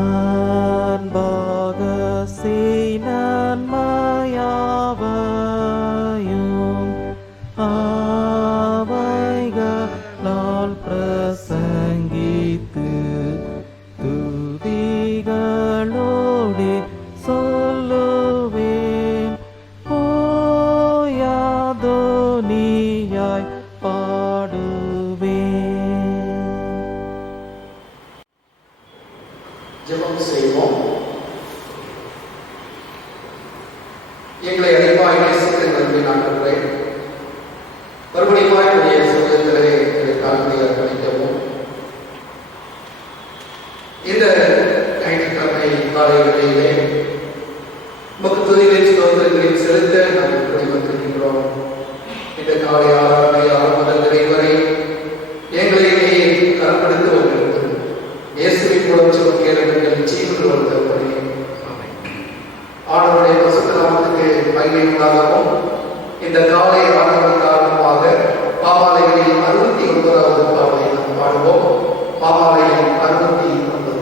அன்பாக செய் நன்மையாவையும் அவைகளால் பிரசங்கித்து துதிகளோடு சொல்லுவேன். ஓயாதோ நீயாய் பாடுவேன். ஜெபம் செய்வோம். எங்களை அதிகமாக நேசித்து நன்றி நாட்களே மறுபடியும் சமூகத்திலே எங்களை காலத்தை அர்ப்பணிக்கவும் இந்த ஞாயிற்றுக்கிழமை காலை வேளையிலே உமக்கு துதிகளை ஸ்தோத்திரங்களை செலுத்த நாங்கள் கூடி வந்திருக்கின்றோம். இந்த காலை ஆராதனை ஆரம்பம் வரை எங்களை கரப்படுத்துவதற்கு இயேசுவின் மூலம் சொல்லும் கேளுங்கள் ஜீவன் வருத்தப்படி ஆண்டவருடைய பரிசுத்த நாமத்துக்கு மகிமை உண்டாகவும் இந்த காலை ஆரம்பம் காரணமாக பாமாலைகளில் 69வது பாடலை நாம் பாடுவோம். பாமாலையில் 69.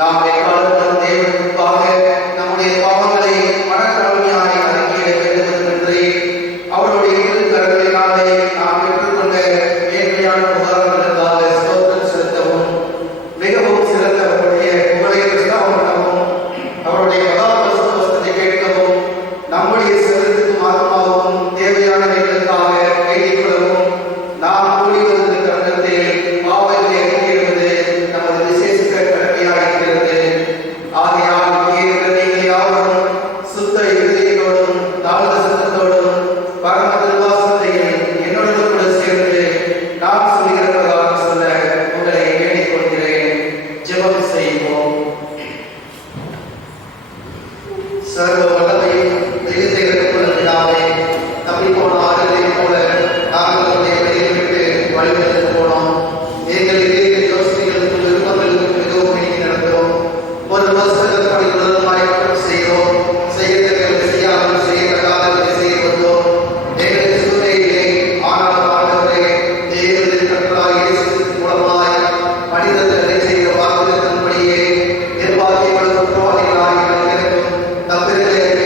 நாம் எக்காலத்திலும் சர்வ வல்லமையும் தெய்வத்தை எடுத்துக்கொள்ள விடாமே தப்பி போன ஆடுகளைப் போல நாங்கள் நம்முடைய வெளியில் விட்டு வழிவிட்டு போனோம். எங்கள் இதய யோசனைகளுக்கும் விருப்பங்களுக்கும் மிகவும் நீங்கி நடந்தோம். ஒரு வருஷத்திற்படி உடல்மாய் செய்தோம். செய்யத்தக்கதை செய்யாமல் செய்யத்தகாததை செய்து வந்தோம். எங்கள் சூழ்நிலையிலே ஆனால் ஆண்டவரே தேவனின் கட்டளாய் இயேசு மூலமாய் மனிதர்களை செய்த வாக்குறுதியின்படியே நிர்வாகிகளும் குற்றவாளிகளாய் எனக்கும் தப்பிற்களை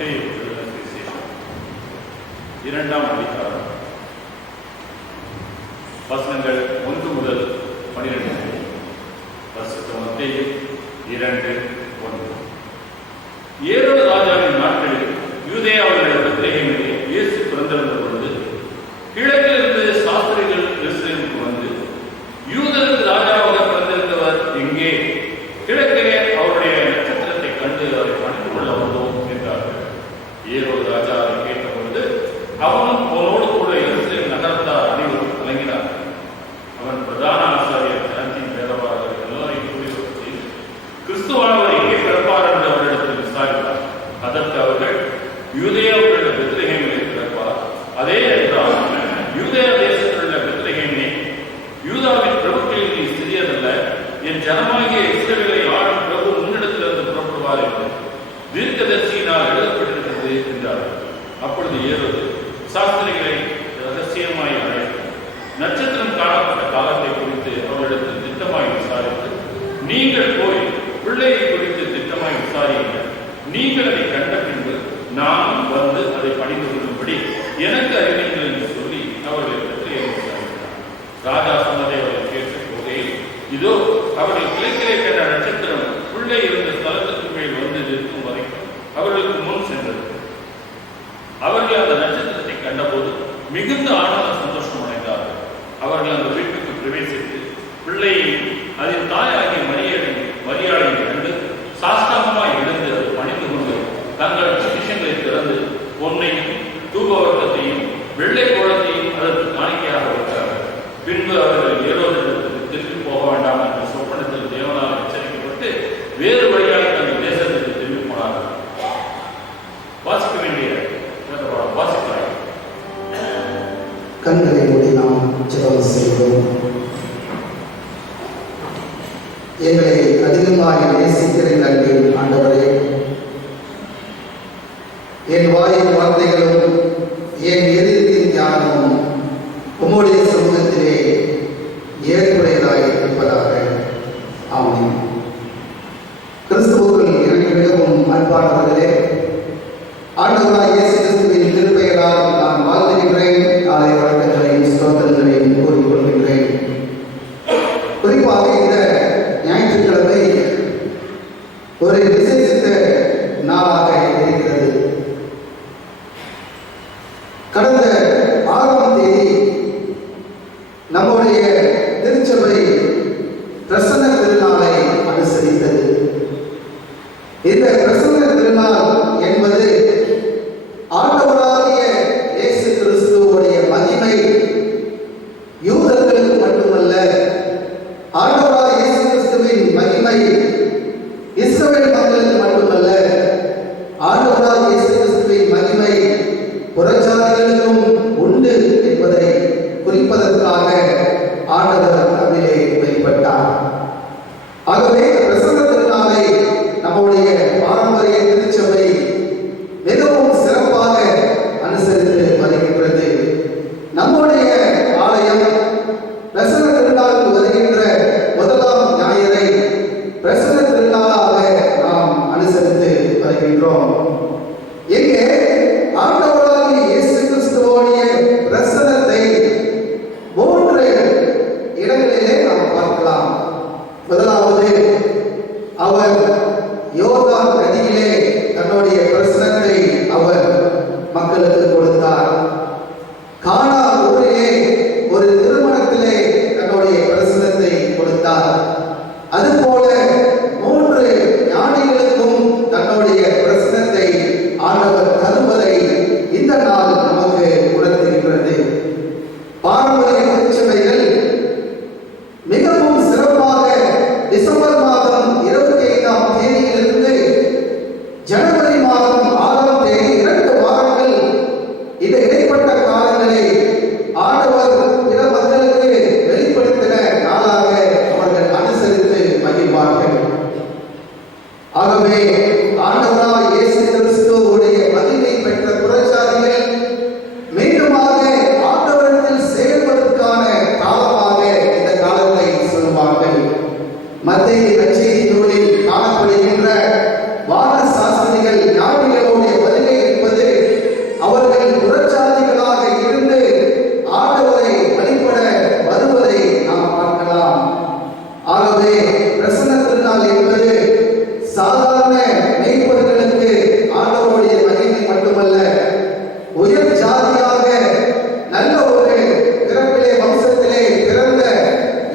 மத்தேயு எழுதின சுவிசேஷம் 2ஆம் அதிகாரம் வசனங்கள் 1 முதல் 12. மத்தேயு 2:1. ஏரோது ராஜாவின் நாட்களில் யூதேயாவில் பெத்லகேமிலே இயேசு பிறந்திருந்த பொழுது கிழக்கிலிருந்து சாஸ்திரிகள் எருசலேமுக்கு வந்து, யூதருக்கு ராஜாவாக பிறந்திருந்தவர் எங்கே? கிழக்கிலே அவருடைய நட்சத்திரத்தை கண்டு அவரை பணிந்து கொள்ள வந்தோம் என்றார்கள். ஏரோது ராஜா அதை கேட்டபொழுது அவனும் அவனோடு கூட எருசலேம் நகரத்தார் அனைவரும் கலங்கினார்கள். அவன் பிரதான ஆசாரியர் ஜனத்தின் வேதபாரகர்கள் எல்லோரையும் கூடிவரச் செய்து கிறிஸ்துவானவர் எங்கே பிறப்பார் என்று அவரிடத்தில் விசாரித்தார். அதற்கு அவர்கள், யூதேயாவில் உள்ள பெத்லகேமிலே பிறப்பார். அதே என்றால், யூதேயா தேசத்தில் உள்ள பெத்லகேமிலே யூதாவின் பிரபுக்களில் நீ சிறியதல்ல, என் ஜனமாகிய இஸ்ரவேலை ஆளும் பிரபு முன்னிடத்திலிருந்து புறப்படுவார் என்று தீர்க்கதரிசியினால் எழுதப்பட்டிருக்கிறது என்றார்கள். அப்பொழுது ஏரோது சாஸ்திரிகளை ரகசியமாய் அழைத்து நட்சத்திரம் காணப்பட்ட காலத்தை குறித்து அவரிடத்தில் திட்டமாய் விசாரித்து, நீங்கள் போய் பிள்ளையை குறித்து திட்டமாய் விசாரியுங்கள். நீங்கள் அதை கண்ட பின்பு நான் வந்து அதை பணிந்து கொள்ளும்படி எனக்கு அறிவிங்கள் என்று சொல்லி அவர்களை பற்றி விசாரித்தார். ராஜா சொன்னதை அவர்கள் கேட்டு போகையில், இதோ அவர்கள் கிழக்கிலே கண்ட நட்சத்திரம் பிள்ளை இருந்த ஸ்தலத்துக்கு மேல் வந்து நிற்கும் வரைக்கும் அவர்களுக்கு முன் சென்றது. அவர்கள் அந்த நட்சத்திரத்தை கண்டபோது மிகுந்த ஆனந்த சந்தோஷம் அடைந்தார்கள். அவர்கள் அந்த வீட்டுக்கு பிரவேசித்து பிள்ளையை அதன் தாயாகிய மரியாதை கண்டு சாஸ்தாங்கமாய் எழுந்து அதை பணிந்து கொண்டு தங்கள் பொக்கிஷங்களை திறந்து பொன்னையும் தூபவர்க்கத்தையும் வெள்ளை கோலத்தையும் அதற்கு காணிக்கையாக வைத்தார்கள். பின்பு அவர்கள் ஏரோதிடத்திற்கு திரும்பி போக வேண்டாம் என்ற சொப்பனத்தில் தேவனால் எச்சரிக்கப்பட்டு வேறு வழியாக தங்கள் தேசத்திற்கு திரும்பி போனார்கள். வாசிக்க வேண்டிய வாசிக்கிறார்கள். கண்களை மூடி நாம் ஜெபம் செய்வோம். எங்களை அதிகமாக நேசிக்கிற நன்றி ஆண்டவரே. என் வாயின் வார்த்தைகளும் என் இதயத்தின் தியானமும் உம்முடைய சமூகத்திலே ஏற்புடையதாய் இருப்பதாக. ஆமென். கிறிஸ்துவுக்குள் எனக்கு மிகவும் அன்பானவர்களே, ஆண்டவராகிய இயேசு கிறிஸ்துவின் திருப்பெயரால் நான் வாழ்த்துகின்றேன். ஆலய வணக்கங்களையும் ஸ்தோத்திரங்களையும் கூறிக்கொள்கின்றேன். குறிப்பாக இந்த ஞாயிற்றுக்கிழமை ஒரு விசேஷித்த நாளாக இருக்கிறது. கடந்த 6ஆம் தேதி நம்முடைய திருச்சபை பிரசன்ன திருநாளை அனுசரித்தது. இந்த பிரசன்ன திருநாள் என்பது ஆண்டவராகிய இயேசு கிறிஸ்துவுடைய மகிமை யூதர்களுக்கு மட்டுமல்ல, ஆண்டவராகிய இயேசு கிறிஸ்துவின் மகிமை இஸ்ரவேல் மக்களுக்கு மட்டுமல்ல, ஆண்டவராகிய இயேசு கிறிஸ்துவின் மகிமை புறஜாதிகளுக்கும் உண்டு என்பதை குறிப்பதற்காக ஆண்டவர் அதிலே வெளிப்பட்டார். ஆகவே பிரசன்ன திருநாளை நம்முடைய பாரம்பரிய திருச்சபை மிகவும் சிறப்பாக அனுசரித்து வருகின்றது. நம்முடைய ஆலயம் பிரசன்ன திருநாளுக்கு வருகின்ற 1ஆம் ஞாயிறை பிரசன்ன திருநாளாக நாம் அனுசரித்து வருகின்றோம். எங்கே ஆண்டவராகிய இயேசு கிறிஸ்துவோடைய பிரசன்னத்தை 3 இடங்களிலே நாம் பார்க்கலாம். முதலாவது, அவர் யோர்தான் நதியிலே தன்னுடைய பிரசன்னத்தை அவர் மக்களுக்கு கொடுத்தார். கானா ஊரிலே ஒரு திருமணத்திலே தன்னுடைய பிரசன்னத்தை கொடுத்தார். அதுபோல 3 ஞானிகளுக்கும் தன்னுடைய பிரசன்னத்தை ஆண்டவர் தருவதை இந்த நாள் நமக்கு உணர்த்துகின்றது. பாரம்பரிய திருச்சபைகள் மிகவும் சிறப்பாக டிசம்பர் மாதம் 25ஆம் தேதியிலிருந்து ஜனவரி மாதம் 6ஆம் தேதி 2 வாரங்கள் இந்த இடைப்பட்ட காலங்களை ஆண்டவர் பிற மக்களுக்கு வெளிப்படுத்தின நாளாக அவர்கள் அனுசரித்து மகிழ்வார்கள். ஆகவே ஆண்டவராகிய இயேசு கிறிஸ்துவுடைய மகிமை பெற்ற புறஜாதிகள் மீண்டுமாக ஆண்டவரிடத்தில் சேர்வதற்கான காலமாக இந்த காலத்தை சொல்வார்கள். மத்தேயு நற்செய்தி நூலில் காணப்படுகின்ற வான சாஸ்திரிகள் ஞானிகளுடைய வருகை சாதாரண மேய்ப்பர்களுக்கு ஆண்டவருடைய மகிமை மட்டுமல்ல, உயர் ஜாதியாக நல்ல ஒரு பிறப்பிலே வம்சத்திலே பிறந்த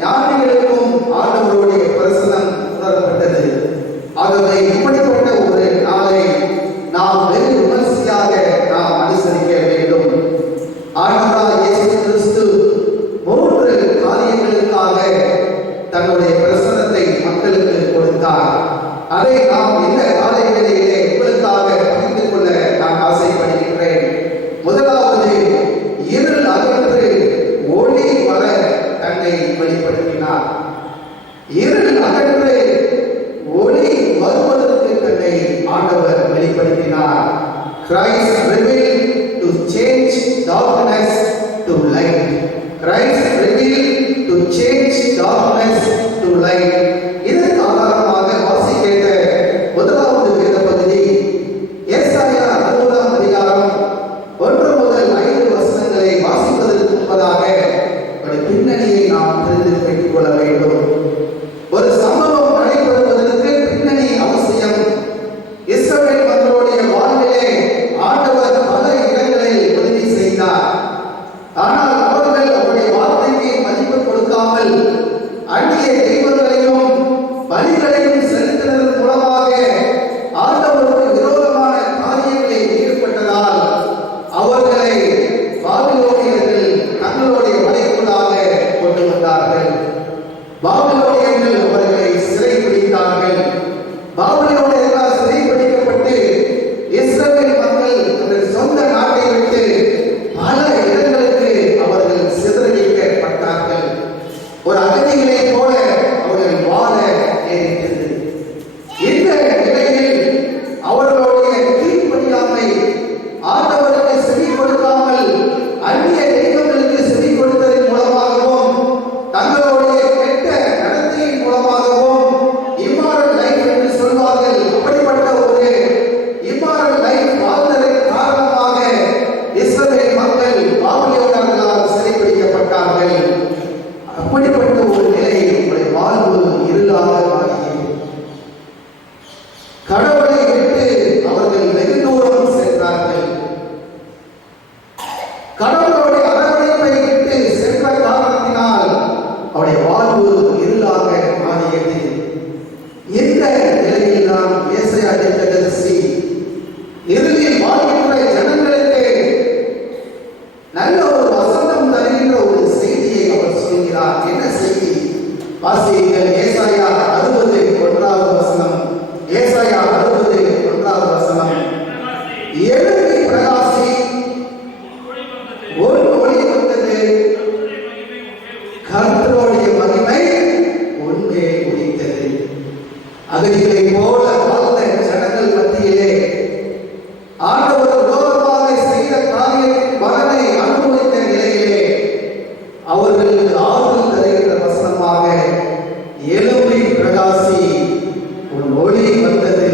ஞானிகளுக்கும் ஆண்டவருடைய பிரசனம் உணரப்பட்டது. ஆகவே இப்படிப்பட்ட ஒரு நாளை நாம் வெகு விமர்சையாக நாம் அனுசரிக்க வேண்டும். ஆண்டவராகிய இயேசு கிறிஸ்து 3 காரியங்களுக்காக தன்னுடைய பிரசனத்தை மக்களுக்கு கொடுத்தார். அதை நாம் இந்த காலை வேளையிலே உங்களுக்காக பகிர்ந்து கொள்ள நான் ஆசைப்படுகின்றேன். முதலாவது, இருள் அகன்று ஒளி வர தன்னை வெளிப்படுத்தினார். இருள் அகன்று ஒளி வருவதற்கு தன்னை ஆண்டவர் வெளிப்படுத்தினார். Christ revealed to change darkness to light. Christ revealed to change darkness to light. இதற்கு ஆதாரமாக வாசிக்கின்ற முதலாவது வேத பகுதி ஏசாயா 60ஆம் அதிகாரம் 1 முதல் 5 வசனங்களை வாசிப்பதற்கு முன்பதாக ஒரு பின்னணியை நாம் தெரிந்து வைத்துக் கொள்ள வேண்டும். ஒரு சம்பவம் நடைபெறுவதற்கு பின்னணி அவசியம். இஸ்ரவேல் மக்களுடைய வாழ்விலே ஆண்டவர் பல இடங்களில் உதவி செய்தார். ஆனால் அவர்கள் அவருடைய வார்த்தைக்கு மதிப்பு கொடுக்காமல் அந்நிய தெய்வங்களையும் பலிகளையும் செலுத்தினதன் மூலமாக ஆண்டவருக்கு விரோதமான காரியங்களில் ஈடுபட்டதால் அவர்களை பாபிலோனியர்கள் தங்களுடைய வலைக்குள்ளாக கொண்டு வந்தார்கள். பாபிலோனியர்கள் அவர்களை சிறைப்பிடித்தார்கள். பாபிலோனியர்களால் சிறைப்பிடிக்கப்பட்டு இஸ்ரவேல் மக்கள் தங்கள் சொந்த நாட்டை விட்டு பல இடங்களுக்கு அவர்கள் சிதறடிக்கப்பட்டார்கள். ஒரு அகதிகளை போல அவர்கள் வாழ நேரிட்டது. இந்த நிலையில் அவர்களுடைய கீழ்ப்படியாமை, ஆண்டவருக்கு செவி கொடுக்காமல் அந்நிய தெய்வங்களுக்கு செவி கொடுத்ததன் மூலமாகவும் தங்களுடைய கெட்ட நடத்தையின் மூலமாகவும் இம்மாரல் லைஃப் என்று சொல்வார்கள், அப்படிப்பட்ட ஒரு இம்மாரல் லைஃப் வாழ்ந்ததன் காரணமாக இஸ்ரவேல் மக்கள் பாபிலோனியர்களால் சிறைப்பிடிக்கப்பட்டார்கள். அப்படிப்பட்ட ஒரு நிலை உங்களுடைய வாழ்வு இருளாக மாறியது. கடவுளை விட்டு அவர்கள் வெகு தூரம் சென்றார்கள். கடவுளுடைய அரவணைப்பை விட்டு சென்ற காரணத்தினால் அவருடைய வாழ்வு இருளாக மாறியது. இந்த நிலையில் நாம் ஏசாயா தீர்க்கதரிசி இருளில் வாழ்கின்ற ஜனங்களுக்கு நல்ல ஒரு வசனம் தருகின்ற ஒரு செய்தியை அவர் சொல்கிறார். என்ன செய்தி? வாசியுங்கள். ஏசாயா 60 1வது வசனம். ஏசாயா 60 1வது வசனம். எழும்பி பிரகாசி, ஒரு ஒளி வந்தது, கர்த்தருடைய மகிமை உன்மேல் உதித்தது. அகதிகளை போல வாழ்ந்த ஜனங்கள் மத்தியிலே ஆண்டவர் விரோதமாக செய்த காரியத்தின் பலனை அனுபவித்த நிலையிலே அவர்களுக்கு ஆறுதல் தருகின்ற வசனமாக எழும்பி பிரகாசி, உன் ஒளி வந்தது,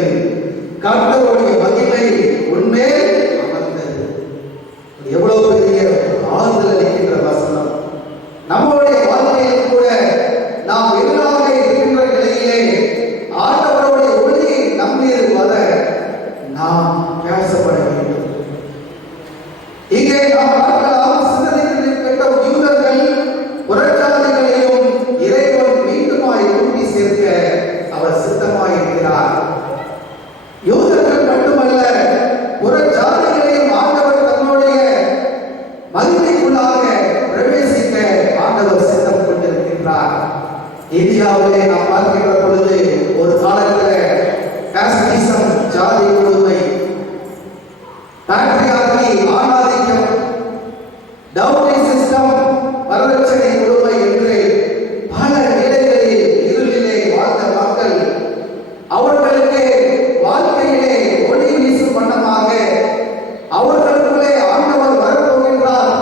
கர்த்தருடைய மகிமை உன்மேல் அமர்ந்தது. எவ்வளவு பெரிய ஆறுதல் அளிக்கின்ற வசனம். நம்முடைய வாழ்க்கையில் கூட நாம் எதிராக இருக்கின்ற நிலையிலே ஆண்டவருடைய ஒளி நம்மீது வர நாம் பிரயாசப்பட வேண்டும். இங்கே நாம் பார்க்கலாம், சிந்தனைகளில் பெற்ற யூதர்கள் புறஜாதிகளையும் இறைவன் மீண்டுமாய் கூட்டி சேர்க்க அவர் சித்தமாயிருக்கிறார். யூதர்கள் மட்டுமல்ல, புறஜாதிகளையும் ஆண்டவர் தன்னுடைய மகிமைக்குள்ளாக பிரவேசிக்க ஆண்டவர் சித்தம் கொண்டிருக்கின்றார். இந்தியாவிலே நாம் பார்க்கின்ற பொழுது ஒரு காலத்தில் காஸ்டிசம், ஜாதி கொடுமை, பேட்ரியார்கி, ஆணாதிக்கம், டவுரி சிஸ்டம், வரதட்சணை கொடுமை என்று பல நிலைகளில் இருளிலே வாழ்ந்த மக்கள் அவர்களுக்கு வாழ்க்கையிலே ஒளி வீசும் வண்ணமாக அவர்களுக்குள்ளே ஆண்டவர் வரப்போகின்றார்.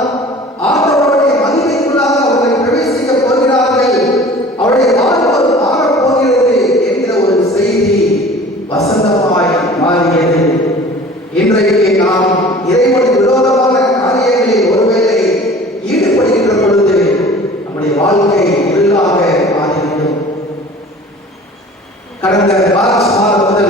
ஆண்டவருடைய மகிமைக்குள்ளாக அவர்கள் பிரவேசிக்க போகிறார்கள். அவருடைய வாழ்வு மாறப்போகிறது என்கிற ஒரு செய்தி வசந்தமாய் மாறியது. இன்றைக்கு நாம் இறைவனுக்கு விரோதமான காரியங்களில் ஒருவேளை ஈடுபடுகின்ற பொழுது நம்முடைய வாழ்க்கை இருளாக மாறிவிடும். கடந்த மார்ச் மாதம் முதல்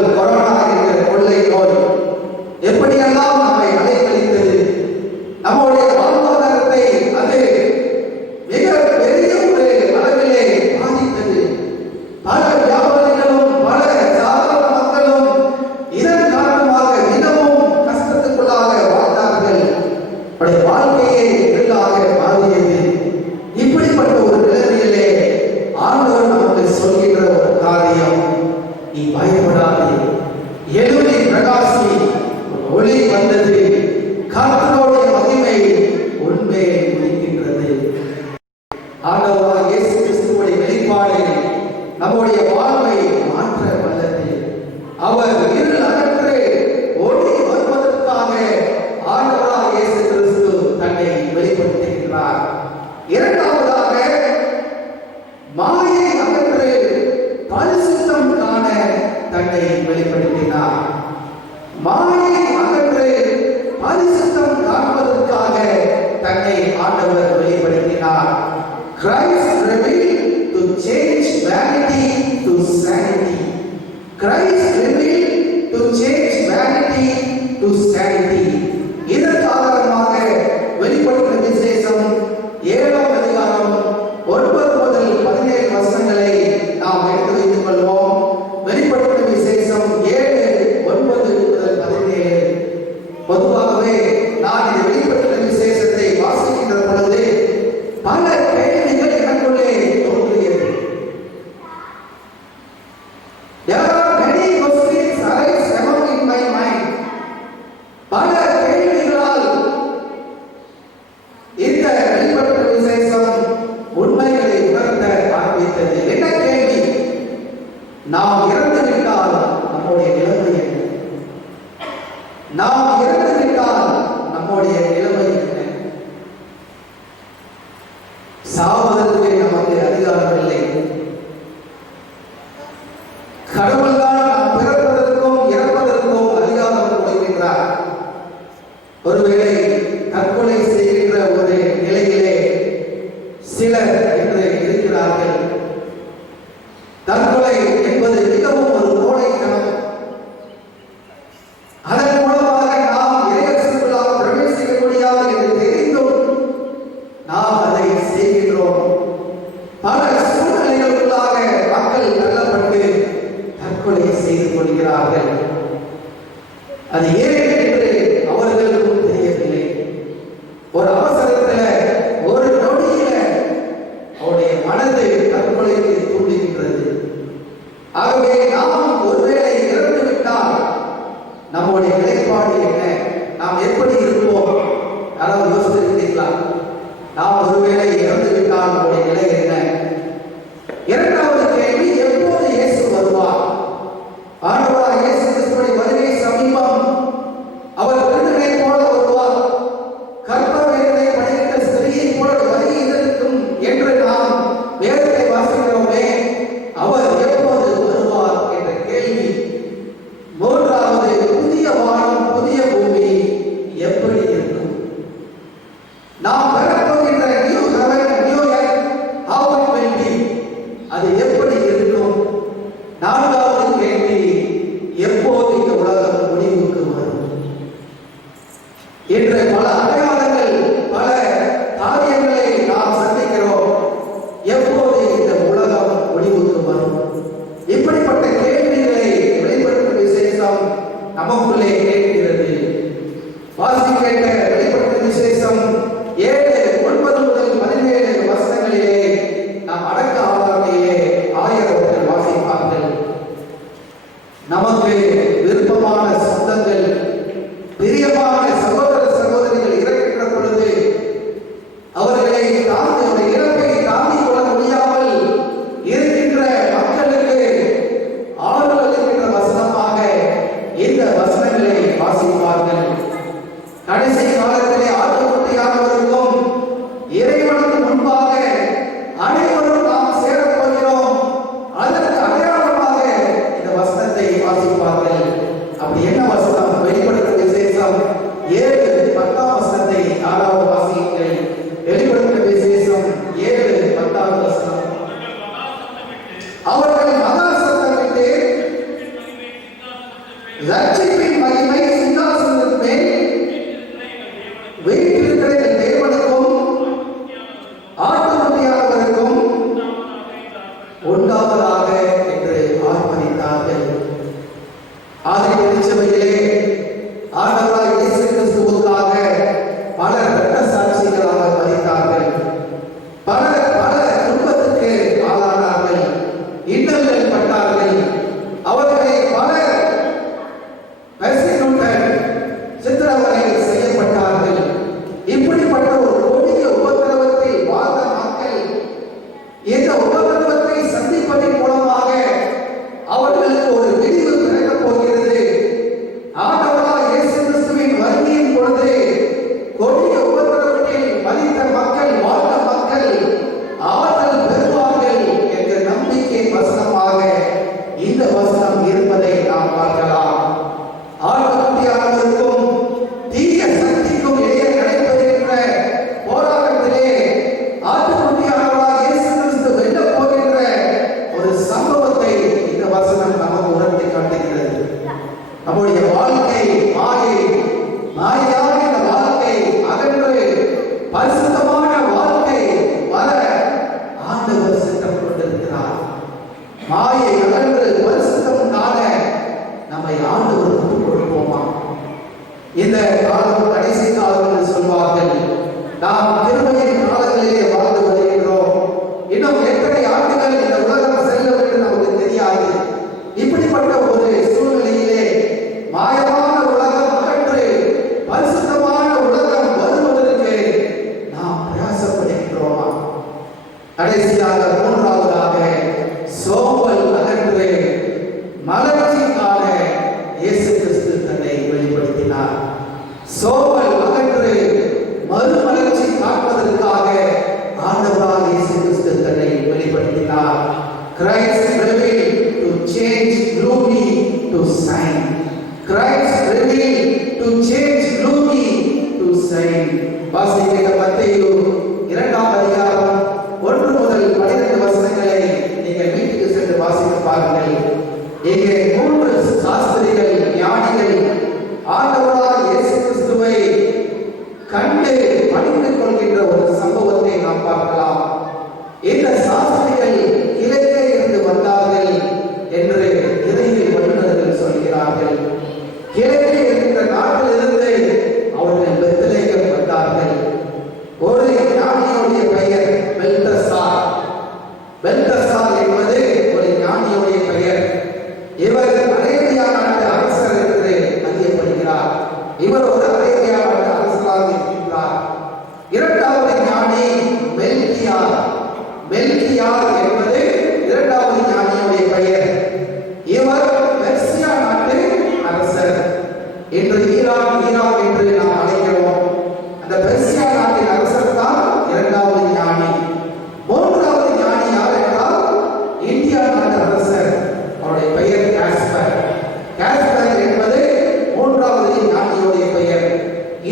சொல்கின்ற ஒரு காரியம், நீ பயப்படாதே, எழும்பி பிரகாசி, ஒளி வந்தது, கர்த்தருடைய மகிமை உன்மேல் உதிக்கின்றது. ஆண்டவராகிய இயேசு கிறிஸ்துவுடைய வெளிப்பாடு நம்முடைய வாழ்வை மாற்ற வல்லது. அவர் இருள் அகன்று ஒளி வருவதற்காக ஆண்டவராகிய இயேசு கிறிஸ்து தன்னை வெளிப்படுத்துகின்றார். இரண்டாவதாக, மாயை அகன்று பரிசுத்தம் காண தன்னை வெளிப்படுத்தினார். மாயை அகன்று பரிசுத்தம் காண்பதற்காக தன்னை ஆண்டவர் வெளிப்படுத்தினார். Christ revealed to change vanity to sanity. Christ revealed to change vanity to sanity. இதற்கு ஆதாரமாக வெளிப்படுத்தின விசேஷம் 7ஆம் அதிகாரம் 9 முதல் 17 வசனங்களை நாம் எடுத்து வைத்துக் கொள்வோம். வெளிப்படுத்தின விசேஷம் 7:9 முதல் 17. பொதுவாகவே நான் இந்த வெளிப்படுத்தின விசேஷத்தை வாசிக்கின்ற பொழுது பல கேள்விகள் எனக்குள்ளே தோன்றியது. There are many questions arise among in my mind. பல கேள்விகளால் இந்த வெளிப்படுத்தின விசேஷம் உண்மைகளை உணர்த்த ஆரம்பித்தது. என்ன கேள்வி? நாம் இறந்து விட்டால் நம்முடைய நிலைமை என்ன? நாம் இறந்து விட்டால் நம்முடைய நிலைமை என்ன? சாவதற்கு நமக்கு அதிகாரம் இல்லை. கடவுள்தான் நாம் பிறப்பதற்கும் இறப்பதற்கும் அதிகாரம் கொடுக்கின்றார். ஒருவேளை தற்கொலை செய்கின்ற ஒரு நிலையிலே சிலர் என்று இருக்கிறார்கள். தற்கொலை என்பது மிகவும் ஒரு கோழைத்தனம். அதன் மூலமாக நாம் இறையரசுக்குள்ளாக பிரவேசிக்க முடியாது என்று தெரிந்தும் நாம் அதை செய்கின்றோம். பல சூழ்நிலைகளுக்குள்ளாக மக்கள் தள்ளப்பட்டு தற்கொலை செய்து கொள்கிறார்கள். அது ஏன் என்று அவர்களுக்கும் தெரியவில்லை. ஒரு அவசரத்தில், ஒரு நொடியில அவருடைய மனது தற்கொலைக்கு தூண்டுகின்றது. ஆகவே நாம் ஒருவேளை இறந்து விட்டால் நம்முடைய நிலைப்பாடு என்ன? நாம் எப்படி இருப்போம்? யாராவது யோசித்திருக்கிறீர்களா? நாம் ஒருவேளை இறந்து விட்டால் நம்முடைய நிலை என்ன? இரண்டாவது கேள்வி, எப்போது இயேசு வருவார்? ஆண்டவராகிய இயேசு கிறிஸ்துவின் வருகை சமீபம். அவர் விருந்தினை போல வருவார். கர்ப்பவேதனை படைத்த ஸ்திரீயை போல வருகிறதுக்கும் என்று நாம் வேதத்தை வாசிக்கிறோமே, அவர் எப்போது வருவார் என்ற கேள்வி. மூன்றாவது, புதிய வானம் புதிய பூமி எப்படி இருக்கும்? நாம் பெறப்போகின்ற new heaven new earth, how it will be, அது எப்படி இருக்கும்? நான்காவது கேள்வி, எப்போது இந்த உலகம் முடிவுக்கு வரும்? இன்று பல அடையாளங்கள், பல காரியங்களை நாம் சந்திக்கிறோம். எப்போது இந்த உலகம் முடிவுக்கு வரும்? இப்படிப்பட்ட கேள்விகளை வெளிப்படுத்தும் விசேஷம் நமக்குள்ளே கேட்கிறது. வாசி கேட்ட வெளிப்படுத்தும் விசேஷம் 7:9 முதல் 17 வசனங்களிலே நாம் அடக்க ஆதாரத்திலே ஆயிரத்தில் வாசிப்பார்கள். நமக்கு விருப்பமான சொந்தங்கள், பிரியமான சகோதர சகோதரிகள் இறக்கின்ற பொழுது அவர்களை தாண்டி, அவருடைய இறப்பை தாங்கிக் கொள்ள முடியாமல் இருக்கின்ற மக்களுக்கு ஆறுதல் அளிக்கின்ற வசனமாக இந்த வசனங்களை வாசிப்பார்கள். கடைசி காலத்திலே ஆட்டுக்குட்டியானவருக்கும் இறைவனுக்கு முன்பாக அனைவரும் நாம் சேரப் போகிறோம். அதற்கு அடையாளமாக இந்த வசனத்தை வாசிப்பார்கள். அப்படி என்ன வசனம்? வெளிப்படுத்தும் விசேஷம் 7:10 வசனத்தை 4வது வாசியுங்கள். வெளிப்படுத்தும் விசேஷம் 7:10 வசனம். அவர்கள் மகா சத்தமிட்டு ரட்சிப்பின் மகிமை சிங்காசனத்தின் மேல் வீற்றிருக்கிற தேவனுக்கும் ஆட்டுக்குட்டியானவருக்கும் உண்டாவதாக என்று ஆர்ப்பரித்தார்கள். ஆதி திருச்சபையிலே ஆண்டவராகிய இயேசு கிறிஸ்துவுக்காக பலர் இரத்த சாட்சிகளாக மரித்தார்கள். பல துன்பத்துக்கு ஆளானார்கள். இந்த வசனம் இருப்பதை நாம் பார்க்கலாம். ஆட்டுக்குட்டியானவருக்கும் தீய சக்திக்கும் இடையே நடைபெறுகின்ற போராட்டத்திலே ஆட்டுக்குட்டியானவராக இயேசு கிறிஸ்து வெல்லப் போகின்ற ஒரு சம்பவத்தை இந்த வசனம் நமக்கு உணர்த்தி காட்டுகிறது. நம்முடைய வாழ்க்கை மாயையான இந்த வாழ்க்கை அகன்று பரிசுத்தமான வாழ்க்கை வர ஆண்டவர் சித்தம் கொண்டிருக்கிறார். மாயை அகன்று பரிசுத்தம் காண நம்மை ஆண்டவர் ஒப்புக் கொடுப்போமா? இந்த காலம் கடைசி காலம் என்று சொல்வார்கள். நாம் கிருபையின் காலங்களிலே வாழ்ந்து வருகின்றோம். இன்னும் எத்தனை ஆண்டுகள் இந்த உலகம் செல்லும் என்று நமக்கு தெரியாது. இப்படிப்பட்ட ஒரு சூழ்நிலையிலே மாயமான உலகம் அகன்று பரிசுத்தமான உலகம் வருவதற்கு நாம் பிரயாசப்படுகின்றோமா? கடைசியாக மூன்றாவதாக சோம்பல் அகன்று மலர்ச்சிக்காக இயேசு கிறிஸ்து தன்னை வெளிப்படுத்தினார். சோம்பல் அகன்று மறுமலர்ச்சி காப்பதற்காக ஆண்டவராக இயேசு கிறிஸ்து தன்னை வெளிப்படுத்தினார். Christ revealed to change gloomy to shine. Christ revealed to change gloomy to shine. வாசிக்கிற மத்தேயு 2ஆம் அதிகாரம் 1 முதல் 12 வசனங்களை நீங்கள் வீட்டுக்கு சென்று வாசித்து பாருங்கள். இங்கே 3 சாஸ்திரிகள் ஞானிகள் ஆண்டவராக இயேசு கிறிஸ்துவை கண்டு பணிந்து கொள்கின்ற ஒரு சம்பவத்தை நாம் பார்க்கலாம். இந்த சாஸ்திரிகள் இலக்கே இருந்து வந்தார்கள் என்று இறையில் வல்லுநர்கள் சொல்கிறார்கள். கிழக்கே இருந்த நாட்டிலிருந்து அவர்கள் பெத்லகேம் வந்தார்கள். ஒரு ஞானியுடைய பெயர் பெல்தசார். பெல்தசார் என்பது ஒரு ஞானியுடைய பெயர். இவர் அரேபியா நாட்டு அரசர் என்று அறியப்படுகிறார். இவர் ஒரு அரேபியா நாட்டு அரசராக இருக்கின்றார். இரண்டாவது ஞானி மெல்கியார். மெல்கியார் என்பது இரண்டாவது ஞானியுடைய பெயர். இவர் பெர்சியா நாட்டு அரசர். இன்று ஈரான் என்று நாம் அழைக்கிறோம். அந்த பெர்சியா நாட்டின் அரசர் தான் இரண்டாவது ஞானி. மூன்றாவது ஞானி யார் என்றால் இந்தியா நாட்டு அரசர். அவருடைய பெயர் காஸ்பர். காஸ்பர் என்பது மூன்றாவது ஞானியுடைய பெயர்.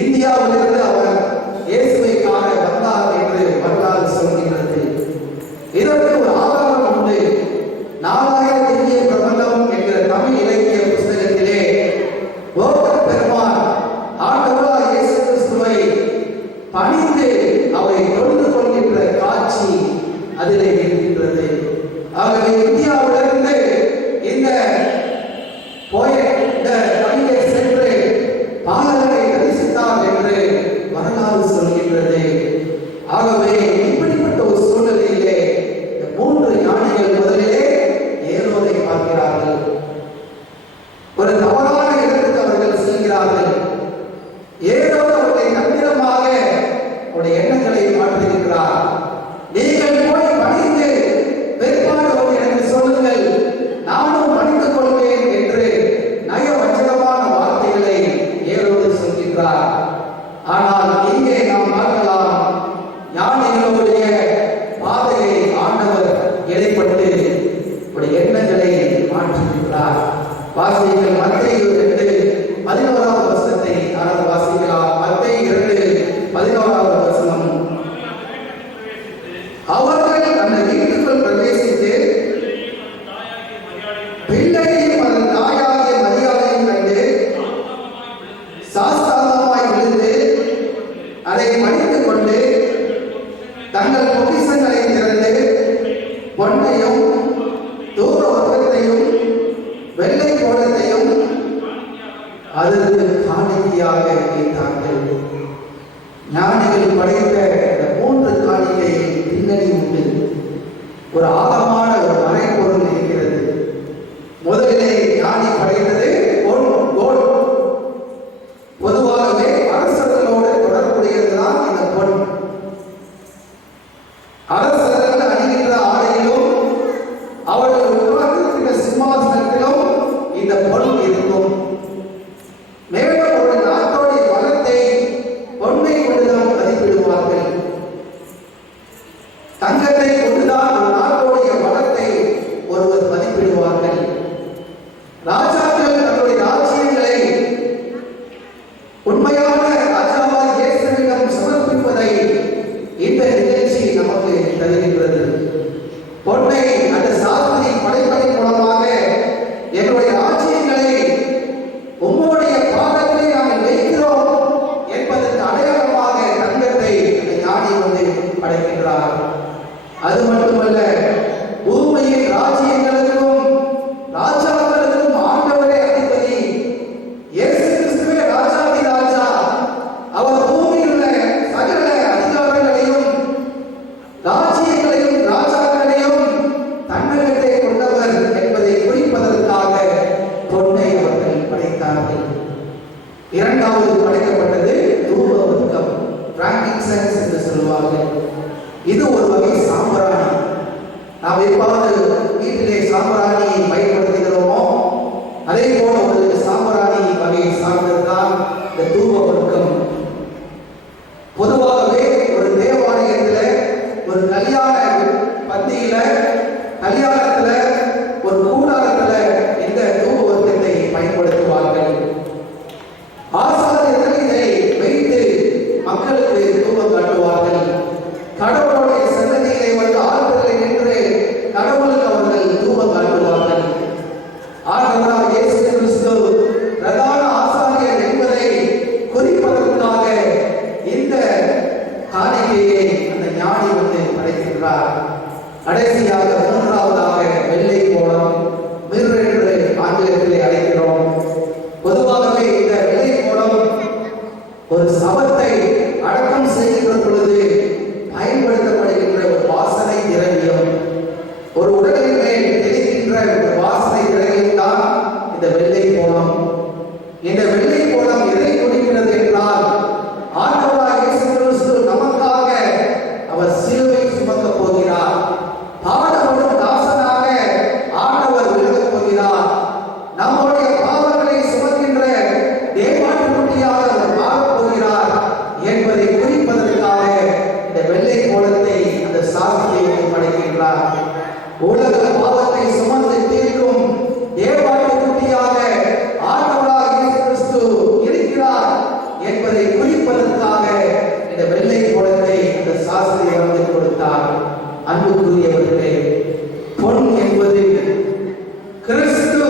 இந்தியாவிலிருந்து அவர் இயேசுவை காண வந்தார் என்று வரலாறு சொல்கிறது. இதற்கு ஒரு ஆதாரம் உண்டு. நாலாயிர திவ்ய பிரபந்தம் என்ற தமிழ் இலக்கிய புஸ்தகத்திலே போகர் பெருமான் ஆண்டவராக இயேசு கிறிஸ்துவை பணிந்து அவரை தொழுது கொள்கின்ற காட்சி அதிலே இருக்கின்றது. ஆகவே இந்தியாவிலிருந்து இந்த கவிதை சென்று பாலகரை தரிசித்தார் என்று வரலாறு சொல்கின்றது. ஆகவே இப்படிப்பட்ட ஒரு சூழ்நிலையிலே இந்த 3 ஞானிகள் முதலிலே ஏரோதை பார்க்கிறார்கள். ஒரு தவறான இடத்துக்கு அவர்கள் செல்கிறார்கள். ஏரோது அவர்களை தந்திரமாக அவருடைய எண்ணங்களை மாற்றுகிறார். நீங்கள் போய் பணிந்து பெருமாள் வந்து எனக்கு சொல்லுங்கள், நானும் பணிந்து கொள்வேன் என்று நயவஞ்சகமான வார்த்தைகளை ஏரோது சொல்கின்றார். ஆனால் இங்கே நாம் பார்க்கலாம், ஞானிகளுடைய பாதையை ஆண்டவர் இடைப்பட்டு எண்ணங்களை மாற்றுகிறார். வாசிகள் மத்தேயு 2:11 வசனத்தை யாராவது வாசிக்கலாம்? மத்தேயு 2:11 வசனம். அவர்கள் அந்த வீட்டுக்குள் பிரவேசித்து பிள்ளையையும் அதன் தாயாகிய மரியாதையும் கண்டு சாஸ்தாங்கமாய் விழுந்து அதை பணித்துக் கொண்டு தங்கள் பொக்கிஷங்களை திறந்து பொன்னையும் தூர வர்க்கத்தையும் வெள்ளை கோலத்தையும் அதற்கு காணிக்கையாக வைத்தார்கள். ஞானிகள் படைத்த இந்த 3 காணிக்கையில் பின்னணி உண்டு. ஒரு ஆழமான ஒரு மறைப்பொருள் இருக்கிறது. முதலிலே ஞானி படைத்தது பொன். பொதுவாகவே அரசர்களோடு தொடர்புடையதுதான் இந்த பொன். அரசர்கள் அணிகின்ற ஆடையிலும் அவர்கள் உட்கார்ந்திருக்கிற சிம்மாசனத்திலும் இந்த பொன் இருக்கும். மேலும் ஒரு நாட்டோடைய வளத்தை பொன்னை கொண்டுதான் மதிப்பிடுவார்கள். தங்கத்தை கொண்டுதான் ஒரு நாட்டோடைய வளத்தை ஒருவர் மதிப்பிடுவார்கள். வகை சாம்பிராணி. நாம் எவ்வாறு வீட்டிலே சாம்பிராணியை பயன்படுத்துகிறோமோ அதே போல ஒரு சாம்பிராணி வகையை சார்ந்ததுதான் இந்த தூப வர்க்கம். பொதுவாகவே ஒரு தேவாலயத்துல, ஒரு கல்யாண பந்தியில, கல்யாணத்துல, ஒரு கூடாரத்துல இந்த தூப வர்க்கத்தை பயன்படுத்துவார்கள். ஆசாரியர்கள் இதை வைத்து மக்களுக்கு தூபம் காட்டுவார்கள். கடவுளுடைய சன்னதியிலே வந்து ஆழ்வர்களை நின்று கடவுளுக்கு அவர்கள் தூபம் காட்டுவார்கள். ஆண்டவராகிய இயேசு கிறிஸ்து பிரதான ஆசாரியர் என்பதை குறிப்பதற்காக இந்த காணிக்கையை அந்த ஞானி வந்து படைக்கின்றார். கடைசியாக மூன்றாவதாக வெள்ளை கோலம், மிர் என்று ஆங்கிலத்திலே அழைக்கிறோம். பொதுவாகவே இந்த வெள்ளை கோலம் ஒரு சவத்தை அடக்கம் செய்கின்ற பொழுது பயன்படுத்தப்படுகின்ற ஒரு வாசனை திரவியம். ஒரு உடலின் மேல் தெரிகின்ற ஒரு வாசனை திரவியம் தான் இந்த வெள்ளை கோலம். இந்த வெள்ளை கோலம் எதை குறிக்கிறது என்றால், ஆண்டவராகிய இயேசு கிறிஸ்து நமக்காக அவர் சிலுவை சுமக்கப் போகிறார். பாடுபடும் தாசனாக ஆண்டவர் விலகப் போகிறார். நம்முடைய பாவங்களை சுமக்கின்ற தேவாட்டுக்குட்டியாக அவர் மாறப் போகிறார் என்பதை குறிப்பதற்காக இந்த வெள்ளை கோலத்தை அந்த சாஸ்திரியை படைக்கின்றார். உலக பாவத்தை சுமந்து தீர்க்கும் தேவாட்டுக்குட்டியாக ஆண்டவராகிய இயேசு கிறிஸ்து இருக்கிறார் என்பதை குறிப்பதற்காக இந்த வெள்ளை கோலத்தை அந்த சாஸ்திரியை வந்து கொடுத்தார். அன்புக்குரியவர்களே, பொன் என்பது கிறிஸ்து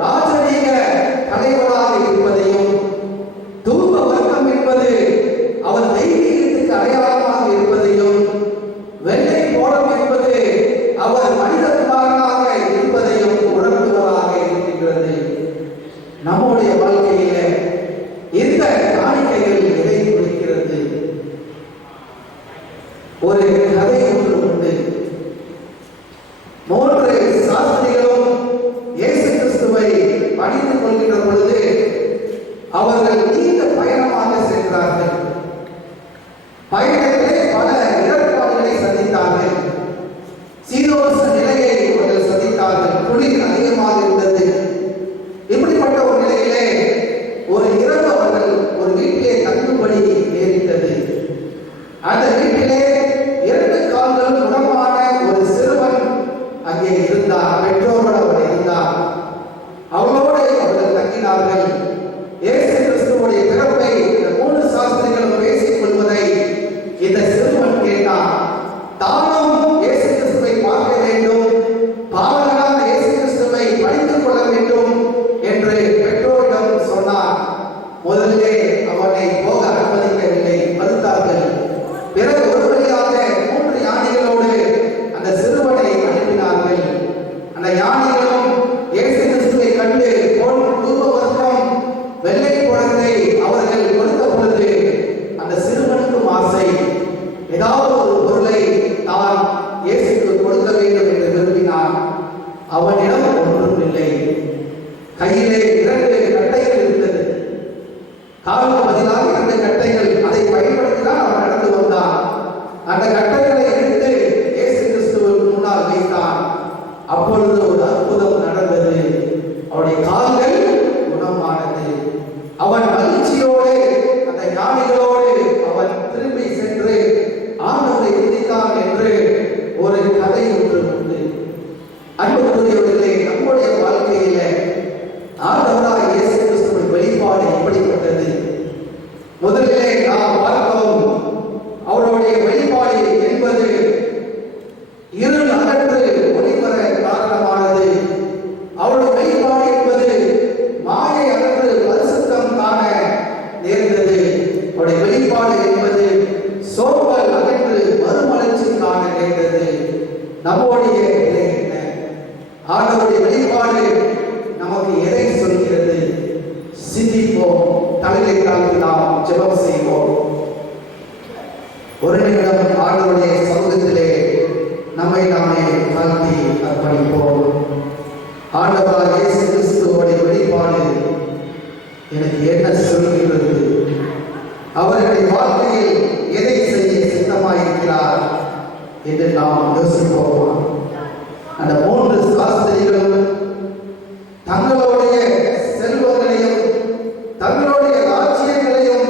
ராஜரீக தலைவராக இருப்பதையும், தூப வர்க்கம் என்பது அவர் தெய்வீகத்துக்கு அடையாளமாக இருப்பதையும், வெள்ளை கோலம் என்பது அவர் மனிதகுமாரனாக இருப்பதையும் உணர்த்துவதாக இருக்கின்றது. நம்முடைய வாழ்க்கையில இந்த காணிக்கைகள் எதை குறிக்கிறது? ஒரு கதை ஒன்று உண்டு. 3 சாஸ்திரிகளும் இயேசு கிறிஸ்துவை பணிந்து கொள்கின்ற பொழுது அவர்கள் நீண்ட பயணமாக சென்றார்கள். பயணத்திலே பல இடர்பாடுகளை சந்தித்தார்கள். சீதோஷ்ண நிலையை அவர்கள் சந்தித்தார்கள். குளிர் அதிகமாக இருந்தது. இப்படிப்பட்ட ஒரு நிலையிலே ஒரு இரவு அவர்கள் ஒரு வீட்டிலே தங்கும்படி நேரிட்டது. அந்த வீட்டிலே 2 கால்கள் குணமான ஒரு சிறுவன் அங்கே இருந்தார். பெற்றோரோடு அவர் இருந்தார். அவளோடு அவர்கள் தங்கினார்கள். இயேசு கிறிஸ்துவுடைய பிறப்பை இந்த 3 சாஸ்திரிகளும் பேசிக் கொள்வதை இந்த சிறுவன் கேட்டான். தானும் இயேசு கிறிஸ்துவை பார்க்க வேண்டும், பாவகனான இயேசு கிறிஸ்துவை படித்துக் கொள்ள வேண்டும் என்று பெற்றோரிடம் சொன்னார். முதலிலே அவனை போக அனுமதிக்கவில்லை, மறுத்தார்கள். பிறகு ஒரு வழியாக 3 யானைகளோடு அந்த சிறுவனை அனுப்பினார்கள். அந்த யானைகளும் இயேசு கிறிஸ்துவை கண்டு பொன், தூப வர்க்கம், வெள்ளை கோலத்தை அவர்கள் கொடுத்த பொழுது அந்த சிறுவனுக்கும் ஆசை, ஏதாவது ஒரு பொருளை தான் இயேசுக்கு கொடுக்க வேண்டும் என்று விரும்பினான். அவனிடம் ஒன்றும் இல்லை. கையிலே 2 கட்டைகள் இருந்தது. காலுக்கு பதிலாக 2 கட்டைகள். அதை பயன்படுத்திதான் அவன் நடந்து வந்தான். அந்த கட்டைகளை எடுத்து இயேசு கிறிஸ்துவுக்கு முன்னால் வைத்தான். அப்பொழுது ஒரு அற்புதம் நடந்தது. அவருடைய கால்கள் குணமானது. அவன் மகிழ்ச்சியோடு அந்த ஞானிகளோடு அவன் திரும்பி சென்று ஆண்டவரை துதித்தான் என்று ஒரு கதை ஒன்று உண்டு. அன்புக்குரியவர்களே, நம்முடைய வாழ்க்கையில ஆண்டவராகிய இயேசு கிறிஸ்துவின் வெளிப்பாடு எப்படிப்பட்டது? முதலிலே நாம் பார்த்தோம், அவருடைய வெளிப்பாடு என்பது இருள் அகன்று ஒளி வர காரணமானது. அவருடைய வெளிப்பாடு என்பது மாயை அகன்று பரிசுத்தம் காண நேர்ந்தது. அவருடைய வெளிப்பாடு என்பது சோம்பல் அகன்று மறுமலர்ச்சி காண நேர்ந்தது. நம்முடைய நிலை என்ன? ஆண்டவருடைய வெளிப்பாடு நமக்கு எதை சொல்கிறது? சிந்திப்போம். தலையை தாழ்த்தி நாம் ஜெபம் செய்வோம். ஒரு நிமிடம் ஆண்டவருடைய சமூகத்திலே நம்மை நாமே தாழ்த்தி அர்ப்பணிப்போம். ஆண்டவராகிய இயேசு கிறிஸ்துவோடைய வெளிப்பாடு எனக்கு என்ன சொல்கிறது? அவருடைய வாழ்க்கையில் எதை செய்ய சித்தமாயிருக்கிறார் என்று நாம் யோசிப்போமா? அந்த 3 சாஸ்திரிகளும் தங்களுடைய செல்வங்களையும் தங்களுடைய ராஜ்யங்களையும்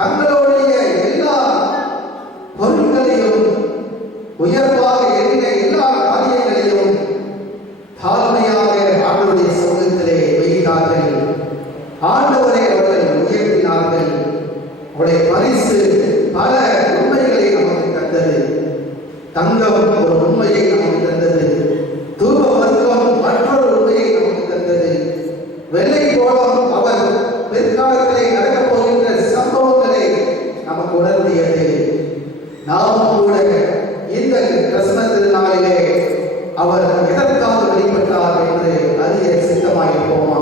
தங்களுடைய எல்லா பொருட்களையும் உயர்வாக எண்ணிய எல்லா காரியங்களையும் தாழ்மையாக ஆண்டவருடைய சமூகத்திலே வைத்தார்கள். ஆண்டவரை அவர்கள் உயர்த்தினார்கள். அவருடைய பரிசு பல உண்மைகளை நமக்கு தந்தது. தங்கம் ஒரு உண்மையை நமக்கு தந்தது. தூப வர்க்கம் மற்றொரு உண்மையை நமக்கு தந்தது. வெள்ளை கோலம் அவர் பிற்காலத்திலே நடக்கப் போகின்ற சம்பவங்களை நமக்கு உணர்த்தியது. நாம் கூட இந்த கிறிஸ்மஸ் திருநாளிலே அவர் எதற்காக வெளிப்பட்டார் என்று அறிய சித்தமாயிருப்போமா?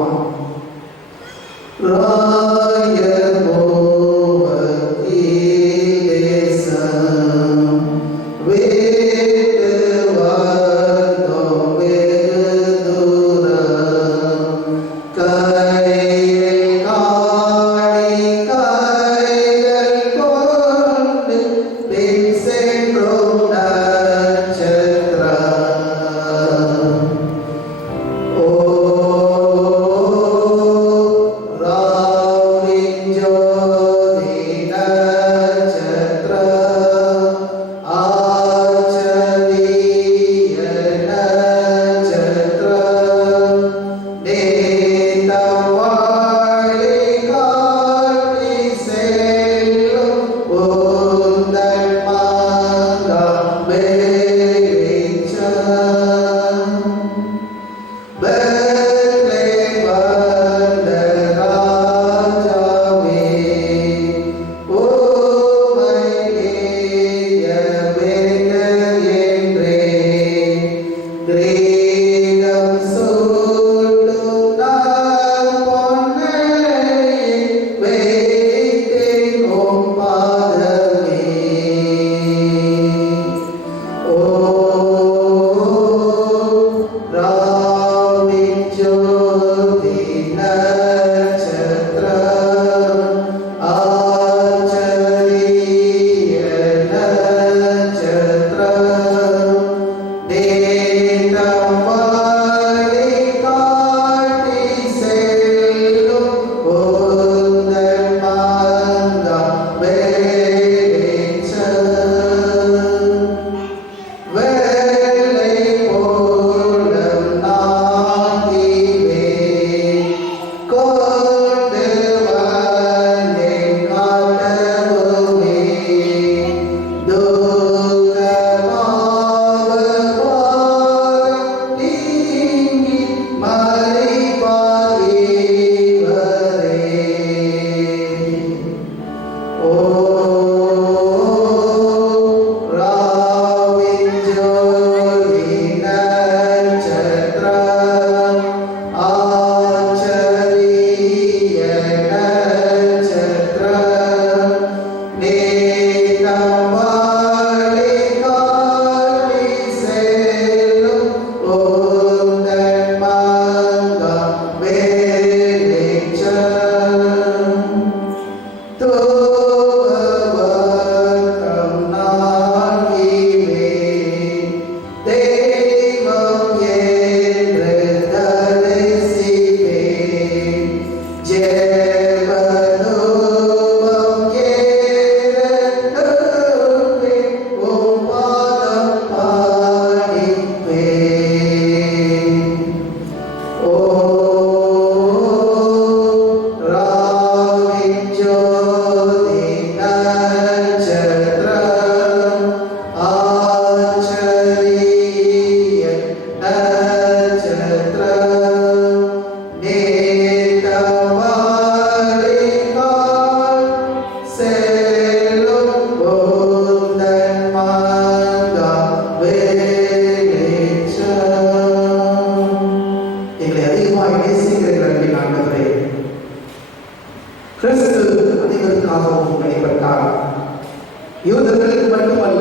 யூதர்களுக்கு மட்டுமல்ல,